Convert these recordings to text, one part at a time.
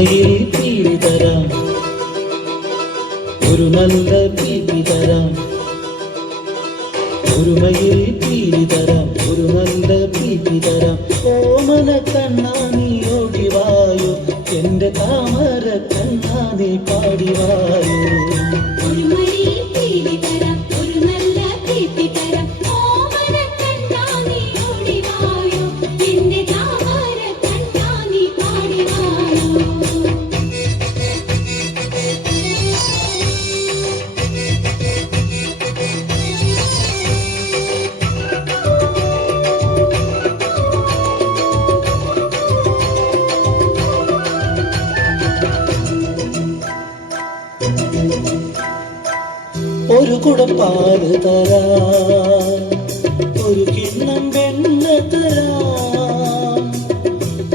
ഒരുമയിൽ പീലി തരാം, ഒരു നല്ല പീലി തരാം. ഒരുമയിൽ പീലി തരാം, ഒരു നല്ല പീലി തരാം. ഓമന കണ്ണാ നീ ഓടിവായോ, എന്റെ താമര കണ്ണാ നീ പാടിവായോ. ഒരു കുടം പാല് തരാം, ഒരു കിണ്ണം വെണ്ണ തരാം.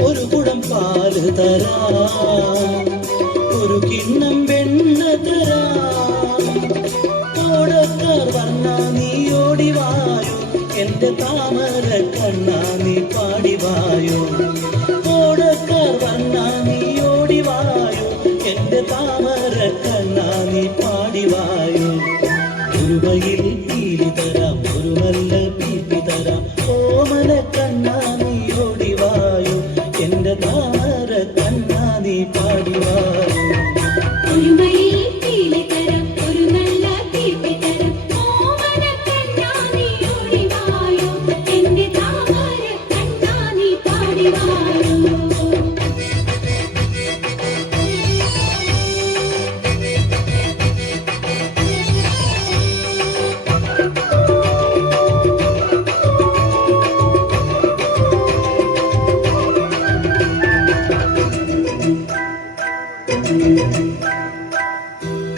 ഒരു കുടം പാല് തരാം, ഒരു കിണ്ണം വെണ്ണ തരാം. ഓടക്കാർ വന്നാ നീ ഓടിവായോ, എന്റെ താമര കണ്ണാ നീ പാടിവായോ. ഓടക്കാർ വന്നാ നീ ഓടിവായോ, എന്റെ താമര കണ്ണാ നീ പാടിവായോ. ഒരുമയിൽ പീലി തരാം, ഒരു നല്ല പീലി തരാം. ഓമന കണ്ണാ നീ ഓടിവായോ, എന്റെ താമര കണ്ണാ നീ പാടിവായോ.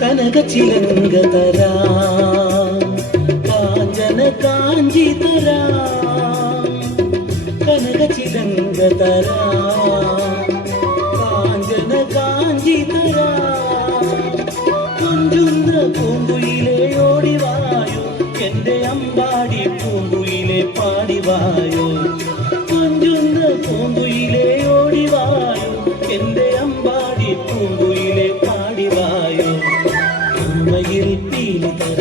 കനക ചിലങ്ക തരാം, കാഞ്ചന കാഞ്ചി തരാം. കനക ചിലങ്ക തരാം, കാഞ്ചന കാഞ്ചി തരാം. കൊഞ്ചുന്ന പൂങ്കുയിലെ ഓടിവായോ, എന്റെ അമ്പാടി പൂങ്കുയിലെ പാടിവായോ. കൊഞ്ചുന്ന പൂങ്കുയിലെ ഓടിവായോ, എന്റെ അമ്പാടി പൂങ്കുയിലെ പാടിവായോ. ഒരുമയിൽ പീലി തരാം,